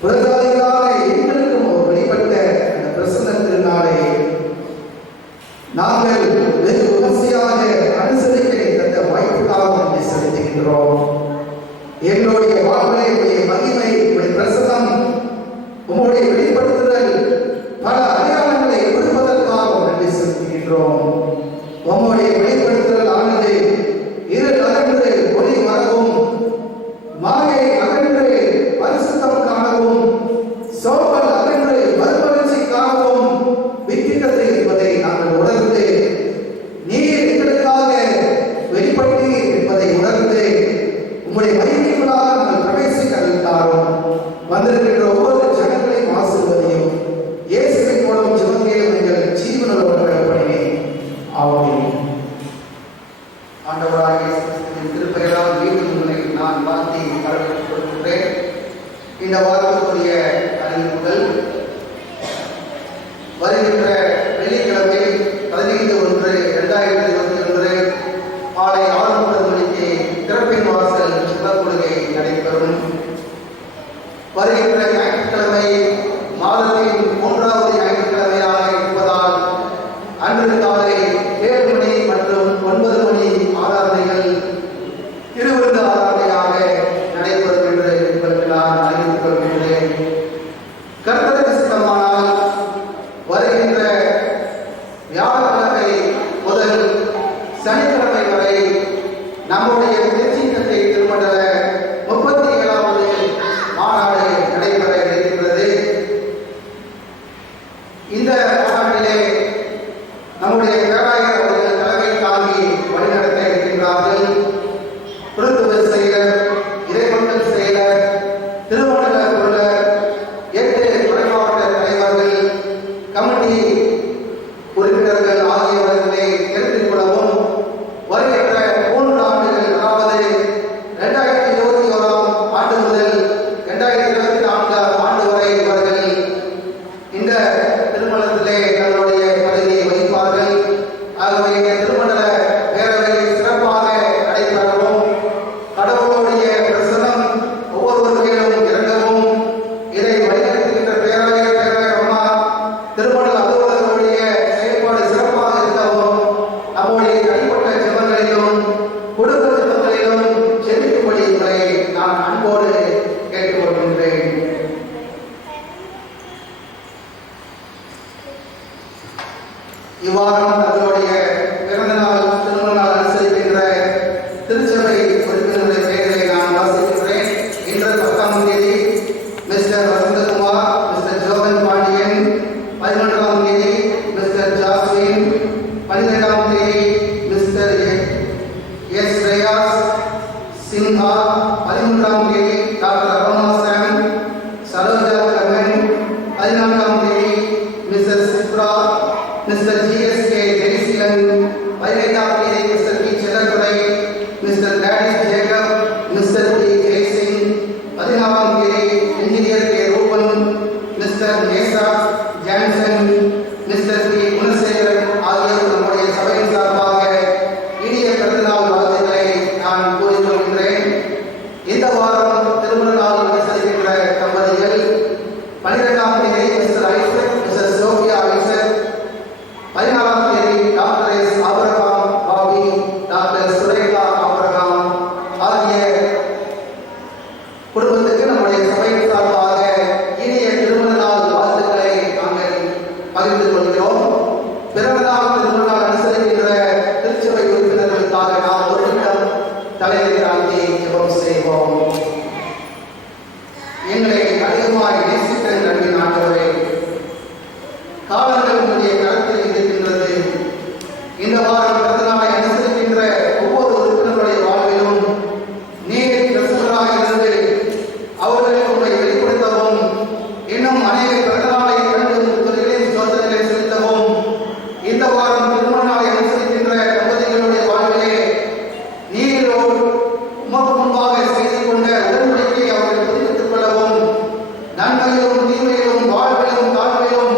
புறஜாதிகளான எங்களுக்கும் அவர் வெளிப்பட்ட அந்த பிரசன்னத்தினாலே நாங்கள் வெகு விமர்சையாக அனுசரிக்க தந்த வாய்ப்புக்காக நன்றி செலுத்துகின்றோம். எங்களுடைய வாழ்விலே மகிமை பிரசன்னம் 2021 காலை 6:30 மணிக்கு திறப்பின் வாசல் சிறப்புலகை நடைபெறும். வருகின்ற ஞாயிற்றுக்கிழமை மாதத்தின் 3வது ஞாயிற்றுக்கிழமையாக இருப்பதால் அன்று காலை 7 மணி மற்றும் 9 மணி ஆராதனைகள் திருவிருந்து ஆராதனையாக நடைபெறும் என்று உங்களுக்கு நான் அறிவித்துக் கொள்கின்றேன். கர்த்தருக்கு சித்தமானால் வருகின்ற வியாழக்கிழமை முதல் சனிக்கிழமை வரை நம்முடைய திருச்சித்தட்டை திருமண்டல 37வது மாநாடு நடைபெற இருக்கிறது. இந்த மாநாட்டிலே நம்முடைய பேராயர் அவர்கள் தலைமை தாங்கி வழிநடத்த இருக்கின்றார்கள். குருத்துவ செயலர், இறைமக்கள் செயலர், திருமண பொருளர், 8 துணைமாவட்ட தலைவர்கள், கமிட்டி உறுப்பினர்கள் ஆகியவர்களை தெரிந்து கொள்ளவும் வருகின்ற 3 ஆண்டுகள், அதாவது 2021ஆம் ஆண்டு முதல் 2024ஆம் ஆண்டு வரை இவர்கள் இந்த திருமணத்திலே தங்களுடைய பதவியை வகிப்பார்கள். ஆகவே இந்த திருமண பேரவை சிறப்பாக நடைபெறவும் கடவுளுடைய பிரசனம் ஒவ்வொருவர்களும் இறங்கவும் இதை வழிநடத்துகின்ற பேராயர் பேராயரம்மா திருமண அலுவலர்களுடைய செயல்பாடு சிறப்பாக இருக்கவும் நம்முடைய தனிப்பட்ட ஜெபங்களிலும் குடும்ப ஜெபங்களிலும் ஜெபிக்கும்படி உங்களை நான் அன்போடு கேட்டுக்கொள்கின்றேன். இவ்வாரம் தங்களுடைய பிறந்தநாள் திருமண நாள் அனுசரிக்கின்ற திருச்சபை உறுப்பினருடைய பெயர்களை நான் வாசிக்கின்றேன். இன்று 10ஆம் தேதி மிஸ்டர் வசந்தகுமார், மிஸ்டர் ஜோகன் பாண்டியன். 11ஆம் தேதி மிஸ்டர் ஜாஸ்மின். 12ஆம் தேதி மிஸ்டர் எஸ் ரேயாஸ் சின்ஹா. 13ஆம் தேதி டாக்டர் அருணா சாம், சரோஜா கமன். 14ஆம் தேதி mister Chitra, mister GSK Jaisilan. 15ஆம் தேதி mister P Chelladurai, mister Gladys Jacob, mister D Jaisingh. 16ஆம் தேதி engineer K Ruben, mister Mesa Johnson, mister P Gunasekaran ஆகியோர் நம்முடைய சபையின் சார்பாக இனிய பிறந்தநாள் வாழ்த்துக்களை நான் கூறிக்கொள்கின்றேன். இந்த வாரம் திருமண நாள் அனுசரிக்கின்ற தம்பதிகள் 12ஆம் தேதி mister Isaac, mister Sophia Isaac. 14ஆம் தேதி doctor S Abraham Bobby, doctor Surekha Abraham ஆகிய குடும்பத்துக்கு நம்முடைய சபையின் சார்பாக இனிய திருமண நாள் வாழ்த்துக்களை நாங்கள் பகிர்ந்து கொள்கிறோம். பிறந்த நாள் திருமண நாள் அனுசரிக்கின்ற திருச்சபை உறுப்பினர்களுக்காக நாம் ஒரு நிமிடம் தலையை தாழ்த்தி ஜெபம் செய்வோம். எங்களை அதிகமாய் நேசிக்கிற நன்மை ஆண்டவரே, காலங்கள் உங்களுடைய கரத்தில் இருக்கின்றது. இந்த வாரம் பிறந்த நாளை அனுசரிக்கின்ற ஒவ்வொரு உறுப்பினருடைய வாழ்விலும் நீர் பிரசன்னராக இருந்து அவர்களுக்கு உங்களை வெளிப்படுத்தவும், இன்னும் அநேக பிறந்த நாளை கண்டு உங்களின் சோதனைகளை செலுத்தவும், இந்த வாரம் திருமண நாளை அனுசரிக்கின்ற தம்பதிகளுடைய வாழ்விலே நீரோடு உமக்கு முன்பாக செய்து கொண்ட உடன்படிக்கையை அவர்கள் புதுப்பித்துக் கொள்ளவும், நன்மையிலும் தீமையிலும் வாழ்விலும் தாழ்விலும்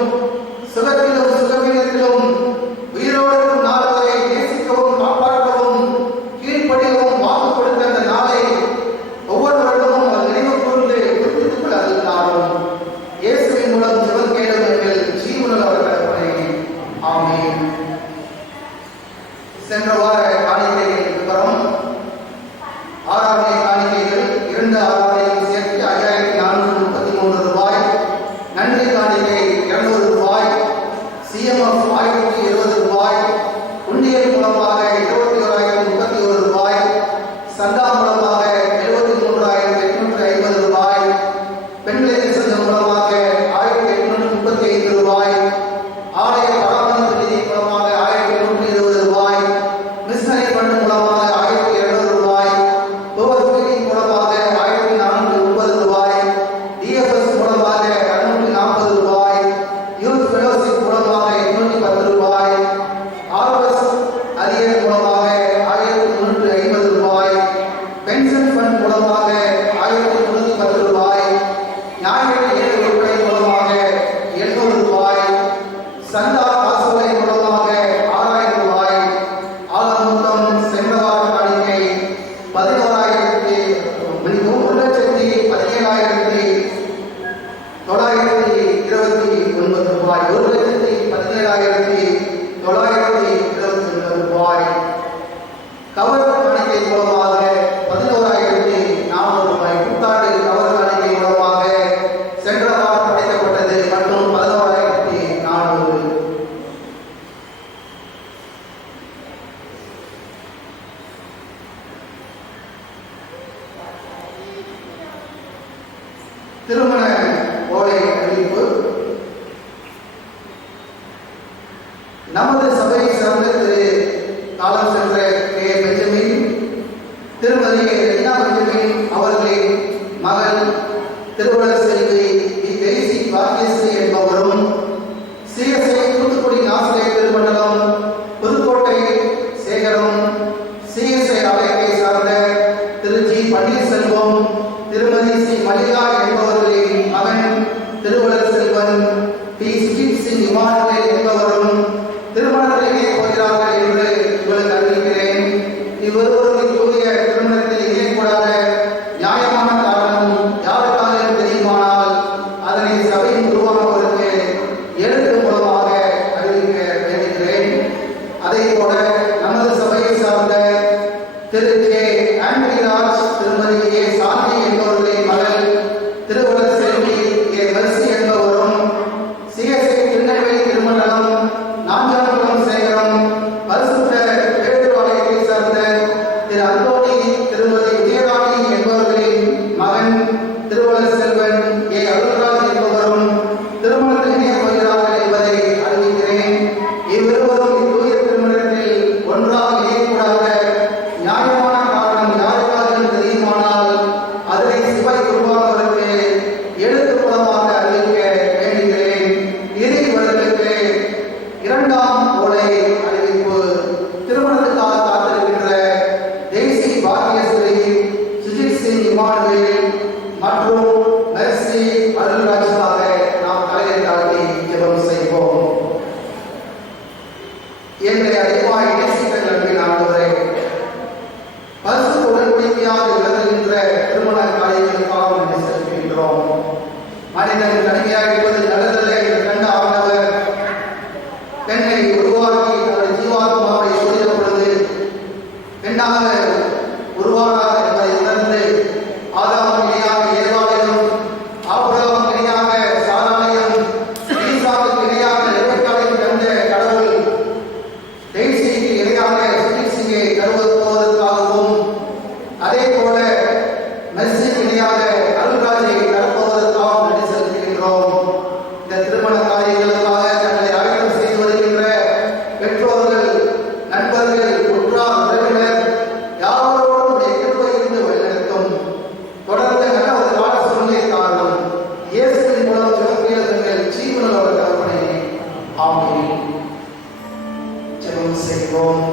சுகத்திலும் சுகவீனத்திலும் உயிரோடும் நாள் வரை நேசிக்கவும் காப்பாற்றவும் கீழ்ப்படியவும் வாக்கு கொடுத்த அந்த நாளை ஒவ்வொரு வருடமும் அவர் நினைவு கூர்ந்து புதுப்பித்துக் கொள்ள அருளாரும். இயேசுவின் மூலம் ஜெபம் கேளும் எங்கள் ஜீவனுள்ள அவர்களை. ஆமென். சென்ற வார காணிக்கைகள் விவரம்: ஆராதனை காணிக்கைகள் 2 ஆராதனையும் சேர்த்து 5433 ரூபாய், நன்றி காணிக்கை 200 ரூபாய், CMF 1020 ரூபாய், உண்டியல் மூலமாக 21,031 ரூபாய், சந்தா மூலமாக 73,850 ரூபாய், பெண்களுக்கு சங்கம் மூலமாக 1,835 ரூபாய், ஆலய பராமரிப்பு நிதி மூலமாக 1,820 ரூபாய், மிஷனரி ஃபண்ட் மூலமாக 1,200 ரூபாய், ஓவர் ஃபீடிங் மூலமாக 1,430 ரூபாய், DFS மூலமாக 240 ரூபாய், யூத் ஃபெலோஷிப் மூலமாக 810 ரூபாய், RS அதிகர் மூலமாக 1,350 ரூபாய், பென்ஷன் ஃபண்ட் மூலமாக 1,310 ரூபாய், ஞாயிறு ஏழு விற்பனை மூலமாக 700 ரூபாய், சந்தா காசோலை மூலமாக 6,000 ரூபாய், நமது சபையை சார்ந்த திரு காலம் சென்ற கே பெஞ்சமின், திருமதி ரீனா பெஞ்சமின் அவர்களின் மகள் திருவள்ளுவர் செல்வி வி தேசி பாக்கியஸ்ரீ என்பவரும், சிஎஸ்ஐ தூத்துக்குடி ஆசிரியர் திருமண்டலம் புதுக்கோட்டை சேகரம், சிஎஸ்ஐ ஆலயத்தை சார்ந்த திரு ஜி பன்னீர்செல்வம், திருமதி சி மல்லிகா என்பவர்களின் மகன் திருவள்ளுவர் செல்வன் பி சுஜித் சிங் இமானுவேல் என்பவரும் திருமணத்தில் இணைய போகிறார்கள் என்று உங்களுக்கு அறிவிக்கிறேன். இவ்வொருவரும் தூய திருமணத்தில் இணையக்கூடாத நியாயமான காரணம் யாருக்காக தெரியுமானால் அதனை சபையின் உருவாக்குவதற்கு எழுத்து மூலமாக அறிவிக்க வேண்டுகிறேன். அதே போல நமது சபையை சார்ந்த திரு கே ஆண்ட்ரிராஜ், திருமதி ஏ சாந்தி என்பவர்களின் மகள் திருவள்ளுவர் செல்வி ஏ மெர்சி என்பவரும், சிஎஸ்ஐ திருநெல்வேலி திருமண்டலம் நாஞ்சானபுரம் சேகரம் பரிசுத்த பேதுரு ஆலயத்தை சார்ந்த திரு அந்தோணி திருமதி விஜயராணி என்பவர்களின் மகன் திருவள்ளுவர் செல்வன் ஏ அருள்ராஜ் என்பவரும் திருமணத்தில் இணைய போகிறார்கள் என்பதை அறிவிக்கிறேன். இவ்விருவரும் இத்தூய திருமணத்தில் ஒன்றாக இணையக்கூடாத நியாயமான காரணம் யாருக்காக தெரியுமானால் அதனை சிவை உருவாக்குவதற்கு எழுத்து மூலமாக அறிவிக்க வேண்டுகிறேன். இறுதிவர்களுக்கு இரண்டாம் ஓலை அறிவிப்பு. திருமணத்துக்காக காத்திருக்கின்ற தேசி பாக்கியஸ்ரீ சுஜித் சிங் இமானுவேல் மற்றும் மெர்சி அருள்ராஜுக்காக நாம் தலையை தாழ்த்தி ஜெபம் செய்வோம். என்னை அதிகமாக நேசித்த நம்பின் ஆண்டவரே, பரிசு உடன்படிக்கையாக விளங்குகின்ற திருமண காரியங்களுக்காக நன்றி செலுத்துகின்றோம். மனிதன் தனிமையாக இருப்பது நல்லதல்ல என்று கண்ட ஆண்டவர் பெண்ணை உருவாக்கி அவருடைய ஜீவாத்மாவை சோதித்த பொழுது பெண்ணாக உருவானார் என்பதை உணர்ந்து ஆதாம் இணையாக ஏவாளையும், ஆபிரகாம் இணையாக சாராளையும், ஈசாக்கு இணையாக ரெபெக்காளையும் கண்ட கடவுள் டெய்சிக்கு இணையாக சுஜித் சிங்கை தருவது போவதற்காகவும், அதே போல மெர்சிக்கு இணையாக அருள்ராஜை தரப்போவதற்காகவும் நன்றி செலுத்துகின்றோம். இந்த திருமண காரியங்களுக்காக தங்களை ஆயத்தம் செய்து வருகின்ற பெற்றோர்கள், நண்பர்கள், உற்றார் உறவினர் யாவரோடும் எங்கிருப்பை இருந்து வழிநடத்தும். தொடர்ந்து நல்ல ஒரு கால சூழ்நிலை காரணம் இயேசுவின் மூலம் ஜெபங்கள் ஜீவனோட தகப்பனே, ஆமென். ஜெபம் செய்வோம்.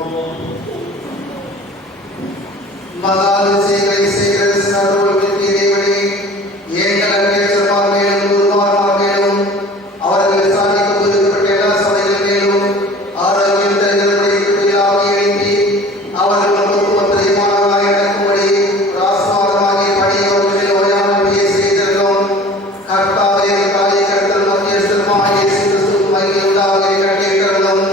மகாது சேவை செய்கிற சர்வ தேவனே, எங்கள் அன்பிற்குமார் மேலும் குருமார் மேலும் அவர்கள் சாதிக்க ஒதுக்கப்பட்ட எல்லா சபைகள் மேலும் ஆரோக்கியம் தருகிறவர்களை கிருபையாகி எழுப்பி அவர்கள் ஒத்துமத்திரமானவர்களாக நடக்கும்படி ஒரு ஆசீர்வாதமாகிய பணியை அவர்களில் ஓயாமல் பெய்ய செய்திருக்கிறோம். கர்த்தாவே, காலை கர்த்தர் மத்தியஸ்தருமாக இயேசு கிறிஸ்துவுக்கு மகிமை உண்டாக கட்டியிருக்கிறோம்.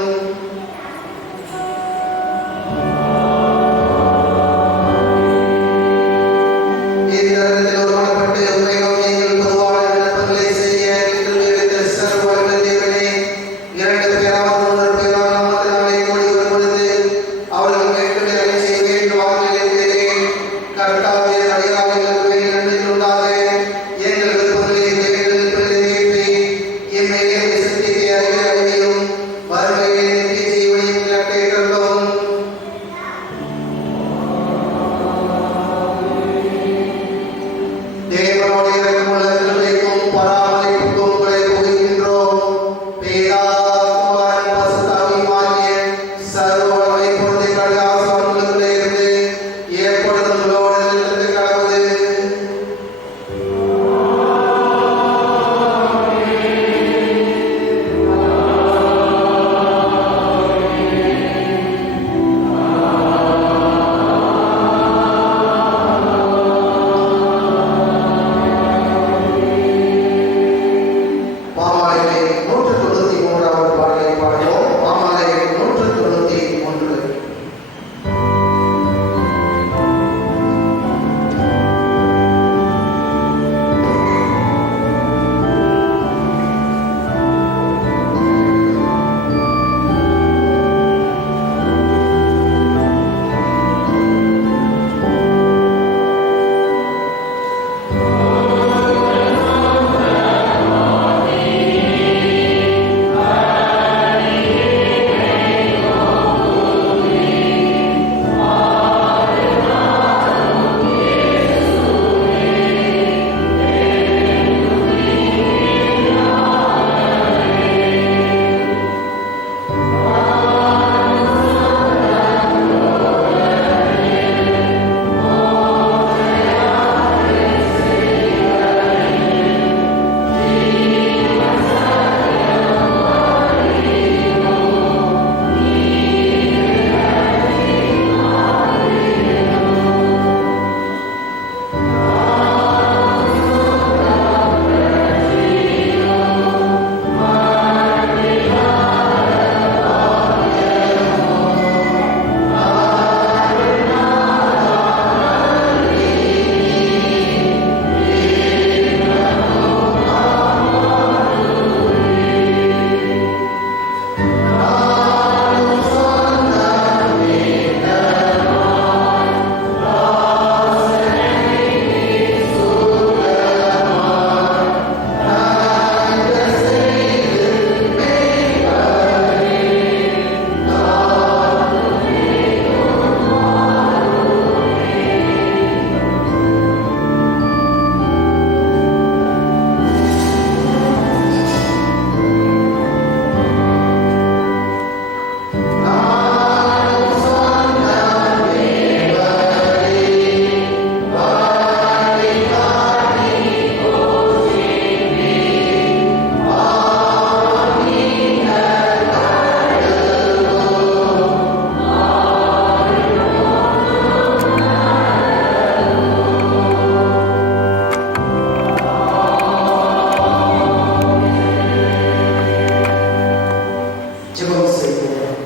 ஜெபம் செய்வோம்.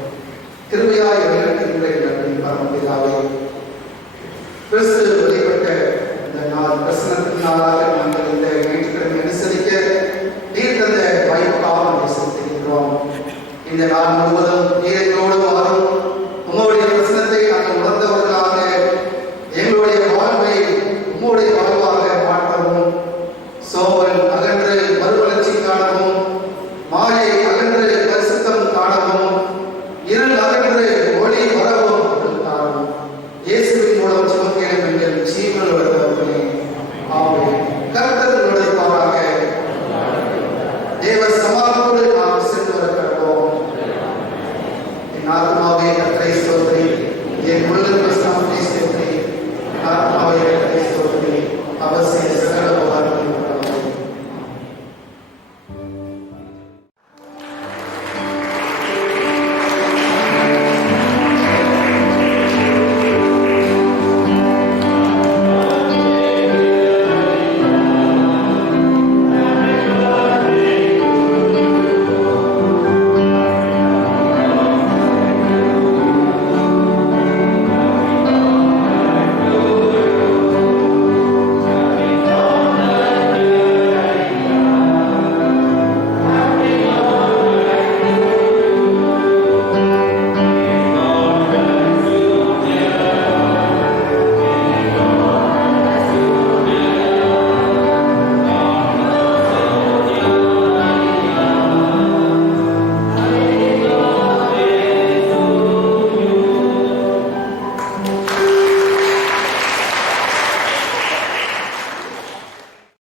கிருபையாய் வழிநடத்துகின்ற எங்கள் பரமபிதாவே, கிறிஸ்து வெளிப்பட்ட இந்த நாள் பிரசனத்தின் நாளாக நாங்கள் இந்த ஞாயிற்றுக்கிழமை அனுசரிக்க நீர் தந்த வாய்ப்புக்காக நாங்கள் செலுத்துகின்றோம். இந்த நாள் முழுவதும் நீர் எங்களோடு வாரும்.